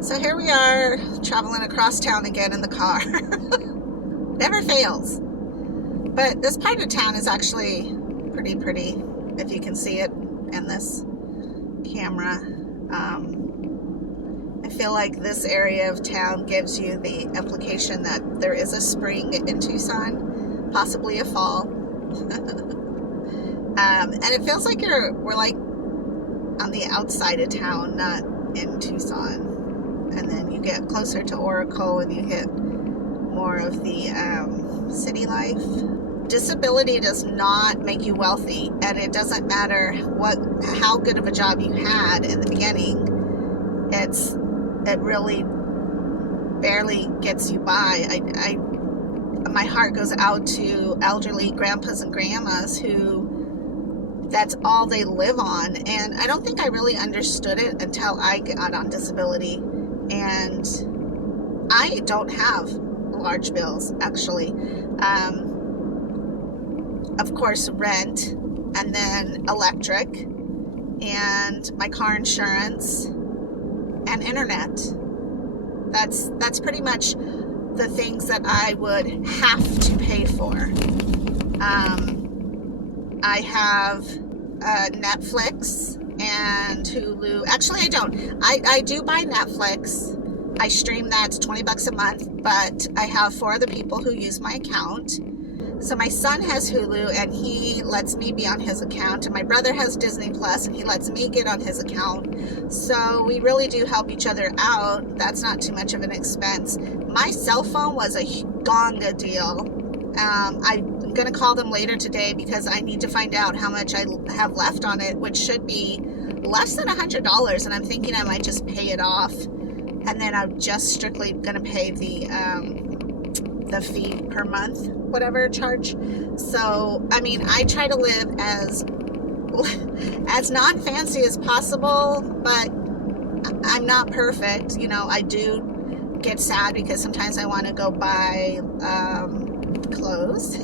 So here we are, traveling across town again in the car. Never fails. But this part of town is actually pretty pretty, if you can see it in this camera. I feel like this area of town gives you the implication that there is a spring in Tucson, possibly a fall. And it feels like we're like on the outside of town, not in Tucson. And then you get closer to Oracle and you hit more of the city life. Disability does not make you wealthy, and it doesn't matter how good of a job you had in the beginning. It really barely gets you by. My heart goes out to elderly grandpas and grandmas who that's all they live on, and I don't think I really understood it until I got on disability. And I don't have large bills, actually. Of course, rent, and then electric, and my car insurance, and internet. That's pretty much the things that I would have to pay for. I have Netflix and Hulu. Actually, I don't. I do buy Netflix. I stream that. It's $20 a month, but I have 4 other people who use my account. So my son has Hulu and he lets me be on his account, and my brother has Disney Plus and he lets me get on his account. So we really do help each other out. That's not too much of an expense. My cell phone was a gonga deal. I'm going to call them later today because I need to find out how much I have left on it, which should be less than $100, and I'm thinking I might just pay it off, and then I'm just strictly going to pay the fee per month, whatever charge. So I mean, I try to live as non-fancy as possible, but I'm not perfect. You know, I do get sad because sometimes I want to go buy clothes.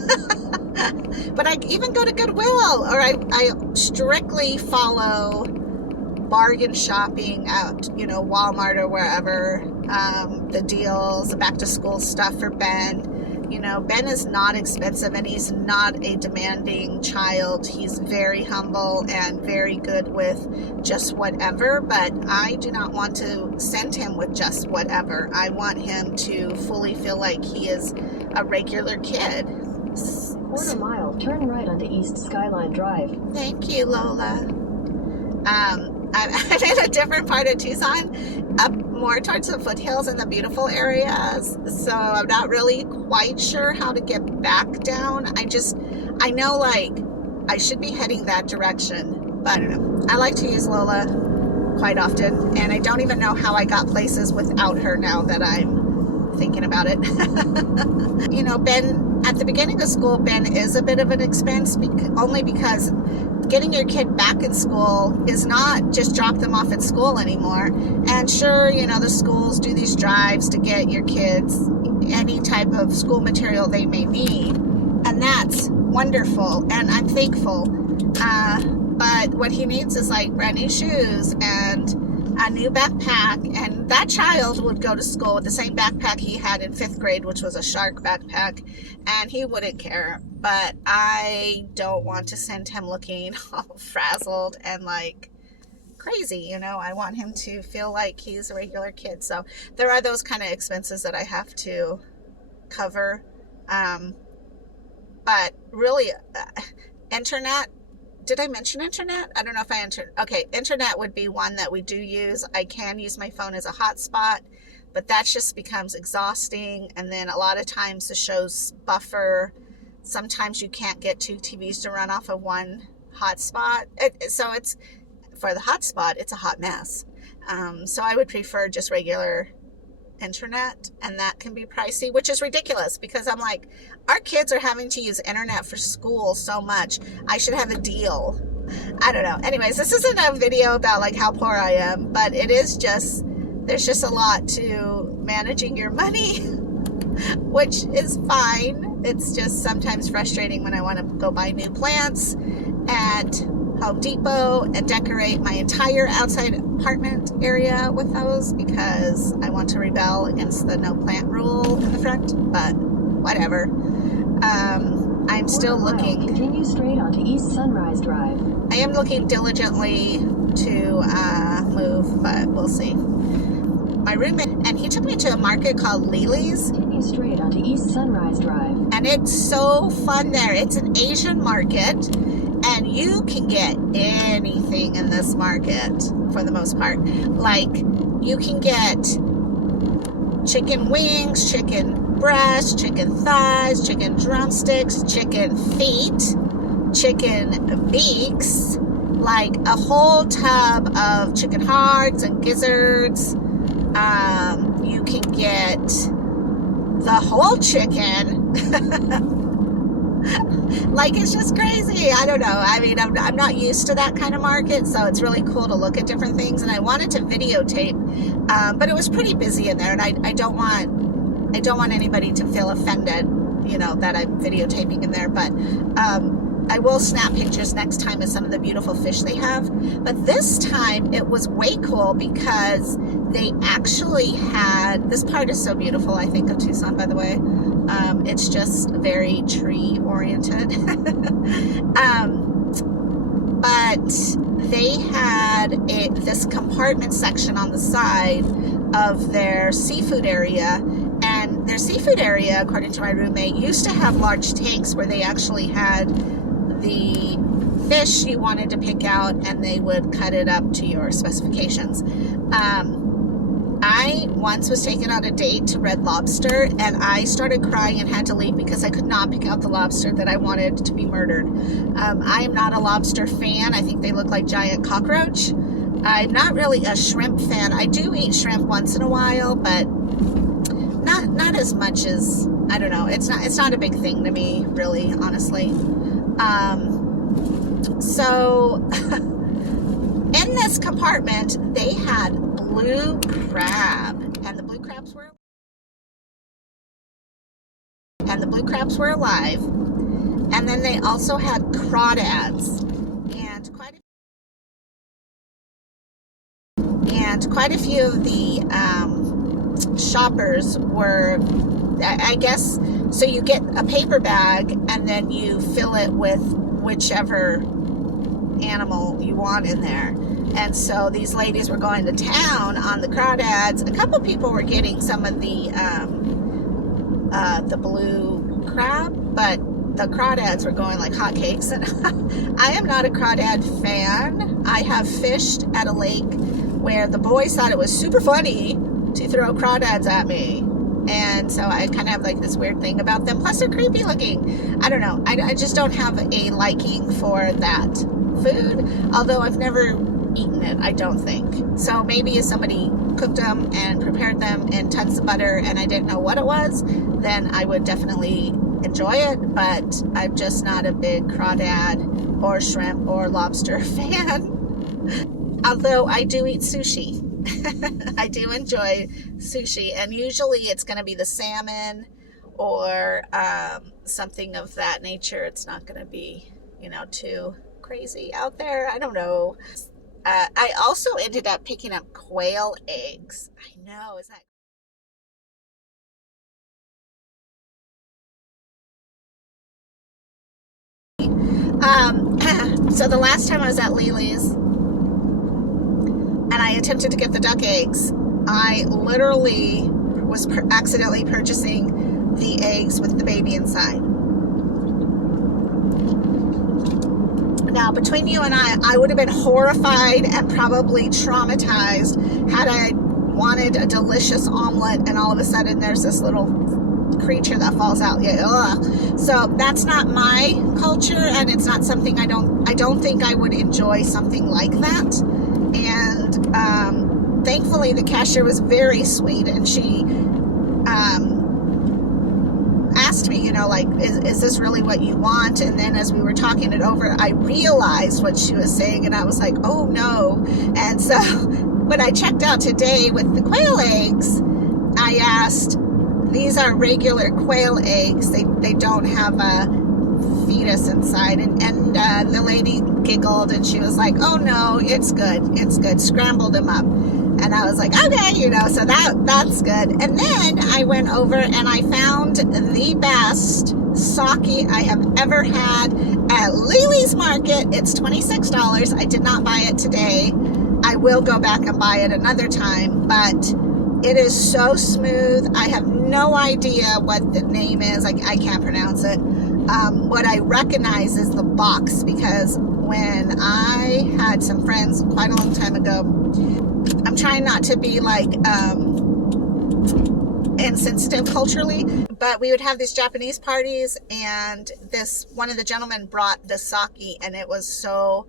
But I even go to Goodwill, or I strictly follow bargain shopping at, Walmart or wherever. The deals, the back to school stuff for Ben. Ben is not expensive, and he's not a demanding child. He's very humble and very good with just whatever, but I do not want to send him with just whatever. I want him to fully feel like he is a regular kid. Quarter mile, turn right onto East Skyline Drive. Thank you, Lola. I'm in a different part of Tucson, up more towards the foothills and the beautiful areas, so I'm not really quite sure how to get back down. I know, like, I should be heading that direction, but I don't know. I like to use Lola quite often, and I don't even know how I got places without her now that I'm thinking about it. Ben, at the beginning of school, Ben is a bit of an expense, only because getting your kid back in school is not just drop them off at school anymore. And sure, the schools do these drives to get your kids any type of school material they may need. And that's wonderful, and I'm thankful. But what he needs is like brand new shoes and a new backpack, and that child would go to school with the same backpack he had in 5th grade, which was a shark backpack, and he wouldn't care. But I don't want to send him looking all frazzled and like crazy. I want him to feel like he's a regular kid. So there are those kind of expenses that I have to cover. But really, internet. Did I mention internet? I don't know if I entered. Okay, internet would be one that we do use. I can use my phone as a hotspot, but that just becomes exhausting. And then a lot of times the shows buffer. Sometimes you can't get 2 TVs to run off of one hotspot. So it's, for the hotspot, it's a hot mess. So I would prefer just regular internet, and that can be pricey, which is ridiculous because I'm like, our kids are having to use internet for school so much. I should have a deal. I don't know. Anyways, this isn't a video about like how poor I am, but it is just, there's just a lot to managing your money, which is fine. It's just sometimes frustrating when I want to go buy new plants at Home Depot and decorate my entire outside apartment area with those because I want to rebel against the no plant rule in the front, but whatever. I'm still looking. Continue straight onto East Sunrise Drive. I am looking diligently to move, but we'll see. My roommate, and he took me to a market called Lily's. Continue straight onto East Sunrise Drive. And it's so fun there. It's an Asian market, and you can get anything in this market for the most part. Like, you can get chicken wings, chicken breast, chicken thighs, chicken drumsticks, chicken feet, chicken beaks, like a whole tub of chicken hearts and gizzards. You can get the whole chicken. Like, it's just crazy. I don't know. I mean, I'm not used to that kind of market, so it's really cool to look at different things. And I wanted to videotape, but it was pretty busy in there, and I don't want anybody to feel offended, you know, that I'm videotaping in there. But I will snap pictures next time of some of the beautiful fish they have. But this time it was way cool because they actually had, this part is so beautiful, I think, of Tucson, by the way. It's just very tree oriented. But they had this compartment section on the side of their seafood area. And their seafood area, according to my roommate, used to have large tanks where they actually had the fish you wanted to pick out, and they would cut it up to your specifications. I once was taken on a date to Red Lobster, and I started crying and had to leave because I could not pick out the lobster that I wanted to be murdered. I am not a lobster fan. I think they look like giant cockroach. I'm not really a shrimp fan. I do eat shrimp once in a while, but not as much as, I don't know. It's not a big thing to me, really, honestly. So in this compartment, they had blue crab, and the blue crabs were alive. And then they also had crawdads, and quite a few of the shoppers were, I guess, so you get a paper bag and then you fill it with whichever animal you want in there. And so these ladies were going to town on the crawdads. A couple people were getting some of the blue crab, but the crawdads were going like hotcakes. And I am not a crawdad fan. I have fished at a lake where the boys thought it was super funny to throw crawdads at me. And so I kind of have like this weird thing about them. Plus they're creepy looking. I don't know. I just don't have a liking for that food. Although I've never eaten it, I don't think. So maybe if somebody cooked them and prepared them in tons of butter and I didn't know what it was, then I would definitely enjoy it. But I'm just not a big crawdad or shrimp or lobster fan. Although I do eat sushi. I do enjoy sushi, and usually it's going to be the salmon or something of that nature. It's not going to be, too crazy out there. I don't know. I also ended up picking up quail eggs. I know, is that... So the last time I was at Lily's, and I attempted to get the duck eggs, I literally was accidentally purchasing the eggs with the baby inside. Now, between you and I would have been horrified and probably traumatized had I wanted a delicious omelet and all of a sudden there's this little creature that falls out. Yeah, ugh. So that's not my culture, and it's not something I don't think I would enjoy something like that. And thankfully the cashier was very sweet, and she asked me, is this really what you want? And then as we were talking it over, I realized what she was saying, and I was like, oh no. And so when I checked out today with the quail eggs, I asked, these are regular quail eggs, they don't have a fetus inside, and the lady giggled and she was like, oh no, it's good, scrambled them up. And I was like, okay, so that's good. And then I went over and I found the best sake I have ever had at Lily's Market. It's $26. I did not buy it today. I will go back and buy it another time, but it is so smooth. I have no idea what the name is. I can't pronounce it. What I recognize is the box, because when I had some friends quite a long time ago, I'm trying not to be like insensitive culturally, but we would have these Japanese parties, and one of the gentlemen brought the sake, and it was so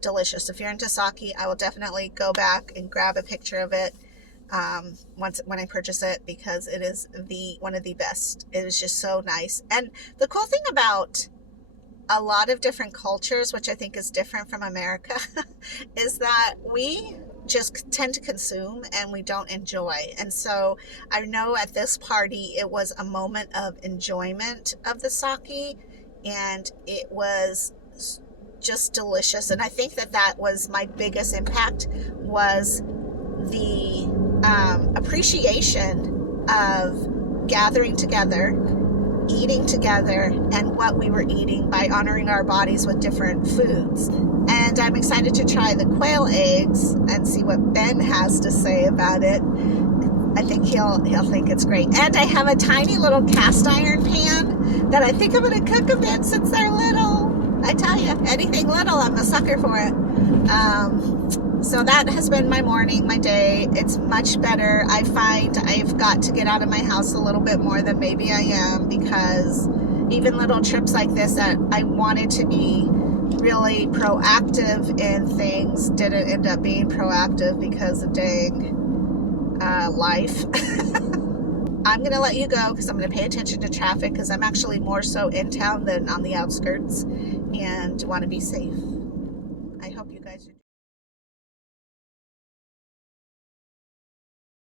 delicious. If you're into sake, I will definitely go back and grab a picture of it when I purchase it, because it is one of the best. It is just so nice. And the cool thing about a lot of different cultures, which I think is different from America, is that we just tend to consume and we don't enjoy. And so I know at this party it was a moment of enjoyment of the sake, and it was just delicious. And I think that was my biggest impact, was the appreciation of gathering together, eating together, and what we were eating by honoring our bodies with different foods. And I'm excited to try the quail eggs and see what Ben has to say about it. I think he'll think it's great. And I have a tiny little cast iron pan that I think I'm going to cook them in, since they're little. I tell you, anything little, I'm a sucker for it. So that has been my morning, my day. It's much better. I find I've got to get out of my house a little bit more than maybe I am, because even little trips like this that I wanted to be really proactive in things didn't end up being proactive because of dang life. I'm going to let you go because I'm going to pay attention to traffic, because I'm actually more so in town than on the outskirts, and want to be safe. I hope you guys are